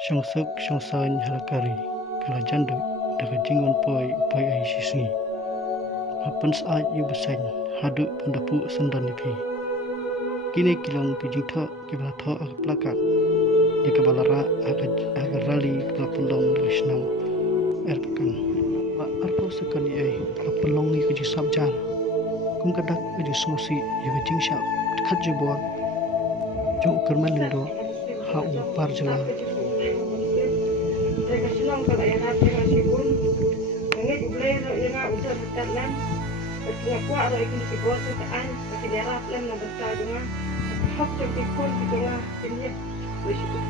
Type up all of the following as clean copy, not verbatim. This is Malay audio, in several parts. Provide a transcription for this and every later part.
Syongsuk syongsan halakari kala jandu daga jingon poi ai sisngi. Hapan saat yu beseng hadu pandapu sendan nipi. Kini kilang pijing tho kibala tho ag plakat. Di kabalara agar rali kala pelong risnang erpakan. Arpo sekali ai kala pelong ni keji sabjan. Kum kadak keji sosi yu kejing syap dekat jebor. Jong kerman lindo hau parjala. Saya senang kalau yang hati masih pun, mungkin boleh yang udah berjalan, kuat ada ini sebuah tujuan, masih darat dan ngebentar dengan hak terpikun di tengah ini bersih.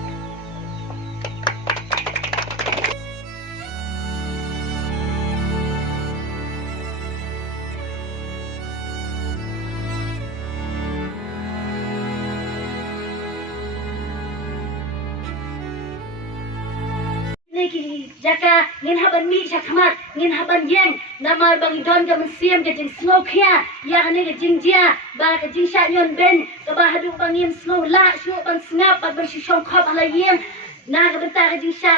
Jaka ngin haban mi chakmat ngin haban yeng namar bang don ga mensiam ga jing snow khia ya ne ga jing jia ba ga jing sha yon ben ga ba hadu bang yin snow la shu bang snap ba bang shong khop ala yeng na ga benta ga jing sha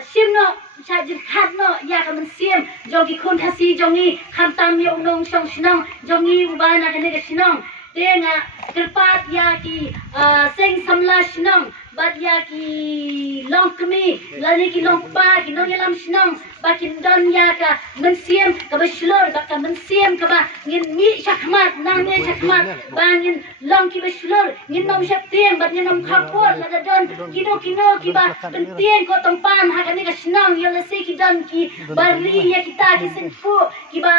sim no sha jing khat no ya ga mensiam jogi khun khasi jongi kham tam yo nong shong shnong jongi ba na ga ne ga shnong denga kerpat ya ki seng samla shnong bat ya ki long kemi lani ki long pa ki no yalam shnong ba ki don ya ka mensiam ka ba shlor ba ka mensiam ka ba ngin mi shakmat nang ne shakmat ba ngin long ki ba shlor ngin nom shaptien ba ngin nom khapot la da don kino ki ba pentien ko tompan ha ka ne ka shnong yala se ki don ki bari ya kita ki sen fu ki ba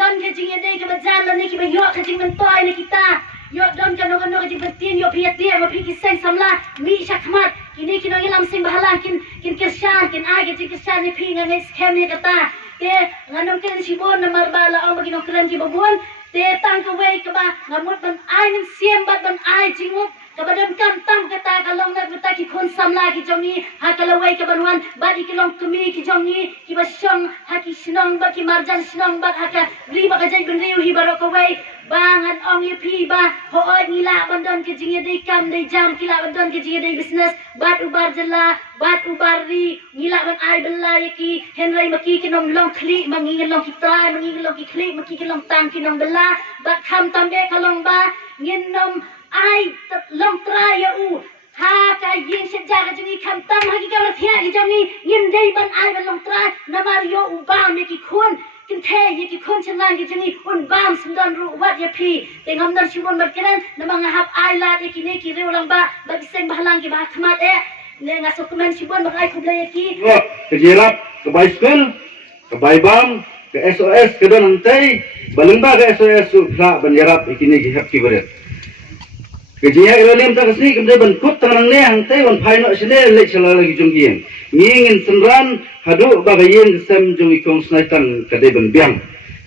don ke jing ede ke ba jan ne ki ba yo ka jing men toy ne kita yo don kan no jing pentin yo pia tia ma pi ki seng samla mi shakmat kini kino ilam sing bahalang kin keshan kin age jing keshan ni pi ngai scam ni kata te nganom ken si bon na marbala ang bagino kran ki babon te tang ka wei ka ba ngamut ban ai min siem bat ban ai jingup kabadam kam tam kata kalong na kata ki khon samla ki jongi ha kalawai ka banwan badi ki long kumi ki jongi ki ba shong ha ki shnong ba ki marjan shnong ba ha ka ri ba ka jai bin riu hi barok wai bangan ong yu pi ba ho oi ngila bandon ke jinge dei kam dei jam kila bandon ke jinge dei business bat ubar jala bat ubar ri ngila ban ai bela ki henrai maki ki nom long khli mangi long ki trai mangi long ki khli maki ki long tang ki nom bela ba kham tam de kalong ba ngin nom ai long trai ya u ha ka yin se ja ka jingi kham tam ha ki ka la thia ki jongi ngin dei ban ai ban long trai namar yo u ba me ki khun kin the ye ki khon chanlang ki jingi un bam sundan ru wat ya pi te ngam dan shibon barkeran namang hap ai la de ki ne ki re ulang ba ba ki seng bahalang ki ba khmat ne nga dokumen shibon ba ai khubla ye ki ke jelap ke bicycle ke baibam ke SOS ke don nantai balengba ke SOS sa banjarap ikini ki hap ki beret ke jia ke lem ta kesni ke ban kut tanang ne hantai wan phaino sine le chala lagi jonggien ngingin senran hadu bagayen sem jongi kong snaitan ke de ban biang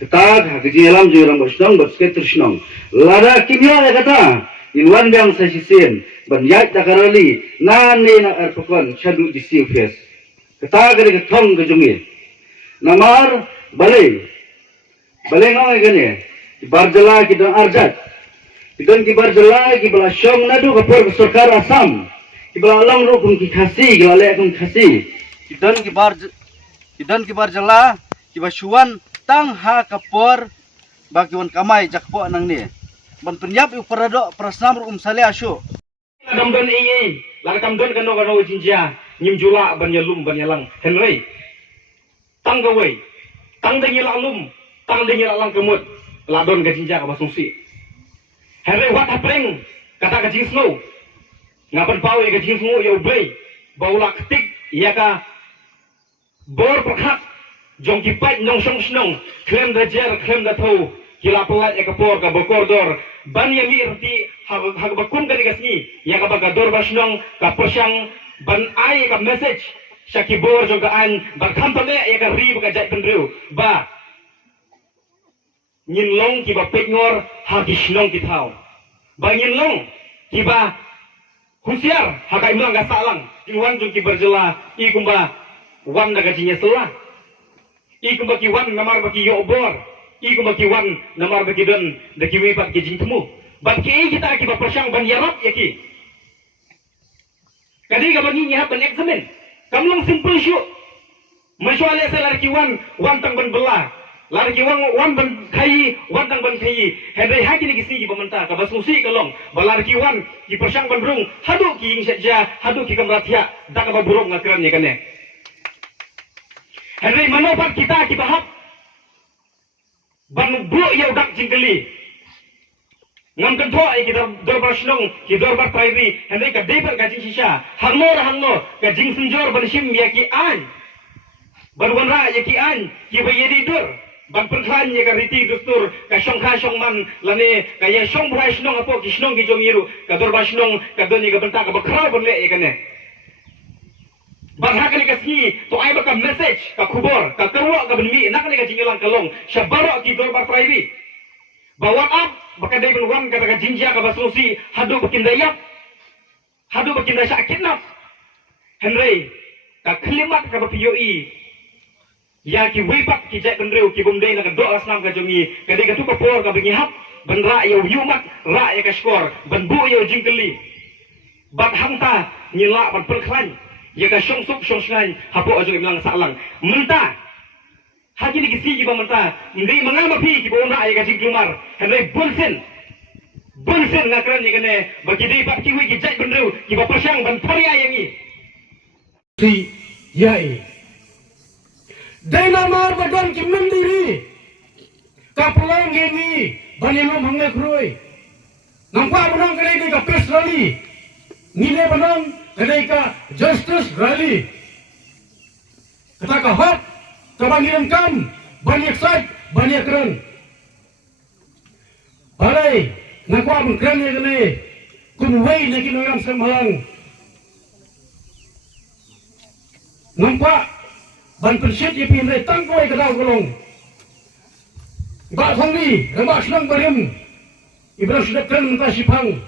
ketag ha ke jia lam jo ram bosnong bos ke trsnong lara kimya ya kata inwan biang sa sisen ban yat takarali na ne na erpokon chadu disi fes ketag ke thong ke jongi namar bale ngai gane barjala ki dan arjat Idon ki barjala ki bala shong nadu kapur sarkar Assam ki bala long ru kun ki khasi ki le kun khasi idon ki barjala ki basuan tang ha kapur bagiwan kamai jakpo nang ni ban penyap u parado prasam ru sale asu kadam don ingi la kadam don kano kano jinjia nyim jula ban yalum ban yalang henrei tang gawai tang de yalalum tang de yalang kemut la don ka jinjia ka basungsi Hari wat hapeng kata ke jing snow ngapan pau ke jing snow yo blay baula ketik ya ka bor perkhat jong ki pai nong song snong klem da jer klem da tho kila pelat ka por ka bokordor ban ya mi rti hag bakun ka digasni ya ka bagador basnong ka persang ban ai ka message shaki bor jong ka an ban kham pame ya ka ri ka jai pendru ba Nyin long ki ba pek ngor ha ki shnong ki thau ba nyin long ki ba husiar ha ka imlang ga salang wan jung ki berjela I kumba wan daga jinya sela I kumba ki wan namar ba ki yo bor I kumba ki wan namar ba ki don da ki wi pat ki jing temu ban ki kita ki ba persang ban yarap ya ki Kadi ka bagi niya ban examen. Kamlong simple syu. Masyaallah sa larki wan tang ban belah. Larki wan ban khai, wan tang ban khai. Hendai haki ni gisi ki pementa ka basusi kalong. Balarki wan ki persang ban brung, hadu ki ing saja, hadu ki kamratia, dak ba burung ngakran ni kane. Hendai manopat kita ki bahap. Ban bu ya dak jingkeli. Ngam kedua kita dorbar senong, kita dorbar prairi, hendai ka debar ka jing sisa, hangno ka jing senjor ban sim ya ki an. Ban wanra ya ki an, ki ba yedi dur. Ban perkhan ya ka riti dustur, ka syong man lane ka ya syong buai senong apo ki senong ki jong yiru, ka dorbar senong ka doni ka benta ka bakra ban le ya kane. Ban hakani ka sni to ai ba ka message ka khubor, ka kerwa ka benmi nak ni ka jingilang kalong, syabaro ki dorbar prairi. Bawa up baka day benuan kata ka jinja ka basusi hadu bakin dayak hadu bakin dasa kidnap Henry ka klimat ka bapioi ya ki wipak ki jai benreu ki bomdei na ka do asnam ka jongi ka day ka tu ka por ka bingihap ban ra yo yumak ra ya ka skor ban bu yo jingkeli bat hamta nyila ban perklan ya ka syong sngan hapo ajo imlang salang menta Haji ni kisi jiba menta, hindi mangama pi ki bona ay kasi klumar. Henry bunsen ngakran ni kene bagi di pak kiwi ki jai benreu ki ba persang ban paria yangi. Si yai. Dai namar badan ki mandiri. Kapulang yangi banilo mangne kroi. Nampak benang kene di ka press rally. Nile benang kene ka justice rally. Kata ka hot kebangiran kam, banyak sat, banyak keren. Balai, ngaku abang keren ya kene, kumway na kinoyam semalang. Nampak, ban persit ya pinre tangkoy kadaw kolong. Iba thongli, rembak senang barim, ibrang sudah keren mentah sipang.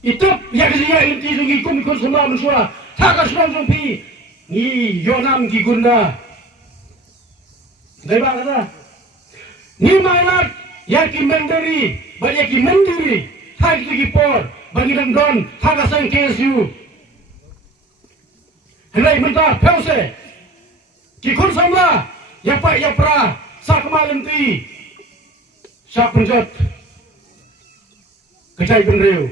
Itop, ya kesiya inti sungi kum ikut semua manusia, taka senang sumpi, ni yonam ki gunda dai ba kata ni mainat ya ki mandiri banyak ki mandiri hak ki por bagi don hak asang KSU hendak mentah pause ki kun samla ya pak ya pra sa kemarin ti sa penjat kecai benreu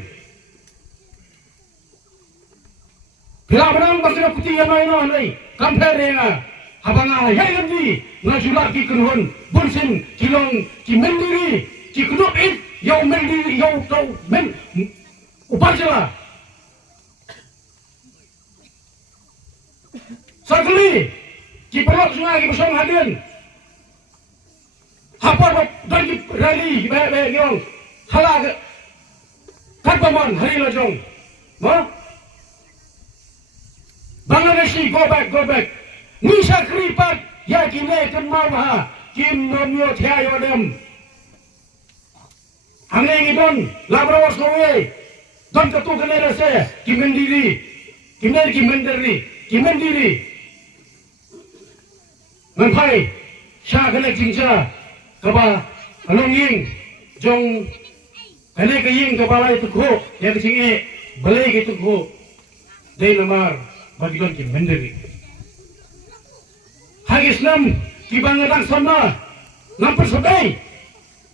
Bila menang pasal putih yang lain ni, kampar dia, habang ayah lagi, ngajulak ki kenuan, bunsin, kilong, ki mendiri, ki kenup it, yau mendiri, yau tau upacara. Sekali, ki pelok sungai ki bersong hadian, apa dan ki rally, baik yong, halah, katpaman hari lajong, ma? Bangladeshi, go back. Nisha kripat, ya kine kan maha, kim nomyo tiayo dem. Hangeng idon, labrawas kowe, don ketu kene rase, kimendiri. Menpai, sya kene jingsa, kaba, alonging, jong, kene kaying kepala itu ko, yang singe, belai gitu ko, day namar. Bagi don ki mendiri. Hagis nam ki bangadang sama namper sedai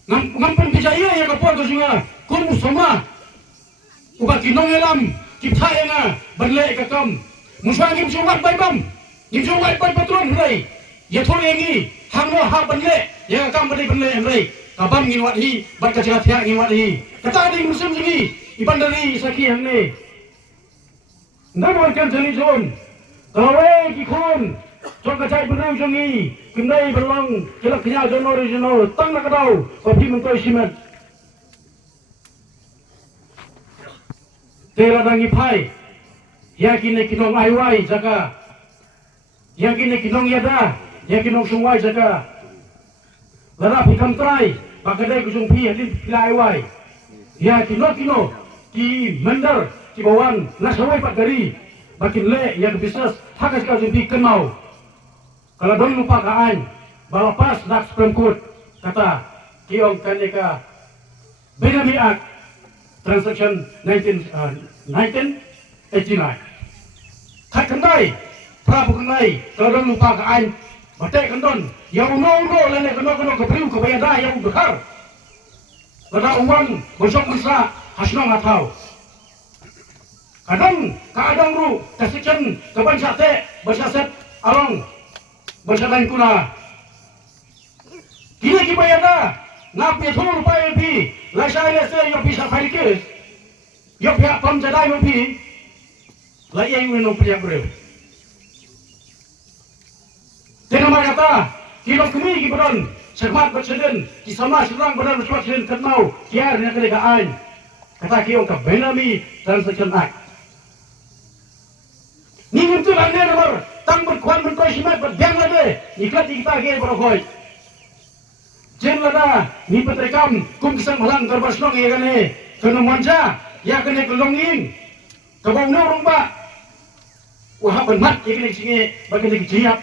namper bijaya ya kapor ko singa kun sama uba ki nongelam ki thayanga badle ka kam muswa ngim suwat bai bam ngim suwat bai patron rai ya thol yengi hangno ha badle ya kam badle rai kabam ngin wat hi bad ka thya ngin wat hi kata ding muslim singi ibandari saki hangne Namun jeli zon, kawe kikon, jom kacai benang jongi, kendai berlang, kelak kenya zon original, tang nak tahu, kopi mentoi simet. Tela dangi pai, yakine kinong aiwai jaka, yakine kinong yada, yakinong sungwai jaka. Larap hikam trai, bakadai kusung pi hadin pila aiwai, yakino ki mender. Kibawan nasawai pak dari bakin le yang bisnes hakas kau jadi kenau kalau dong lupa kaan balapas nak Supreme kata kiong kaneka Benami Act transaction 19 89. Thạch khẩn đây, pra phụ khẩn này, tờ đơn lupa cả anh, và tệ khẩn đơn, yêu nô lên này khẩn đơn cái priu cái bây giờ yêu được khar. Và ra uang, bosok masa, hasnong atau. Kadang ru, kasihan, kapan sate, bersaset, along, bersadan kuna. Kini kibayada, ngapi thul pai pi, lasai lese yo bisa farikes, yo pihak pamjadai mo pi, layang minum pihak breu. Tenama kata, kilo kami kibaran, sermat berseden, kisama serang badan bersama seden kenau, kiar yang kedekaan, kata kiong ka Benami Transaction Act. Ni untuk anda nomor, tang berkuan berkoi simat berdiang lade, ikut kita ke berkoi. Jen lada, ni petrekam, kum kisah malang terbar senong ya kan eh, kena manja, ya kena kelongin, kebau norong ba, wah bermat ya kena singe, bagi jiap.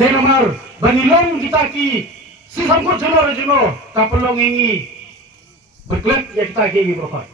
Dan nomor, banilong kita ki, si sangkut jenar, kapelong ini, berklet ya kita ke berkoi.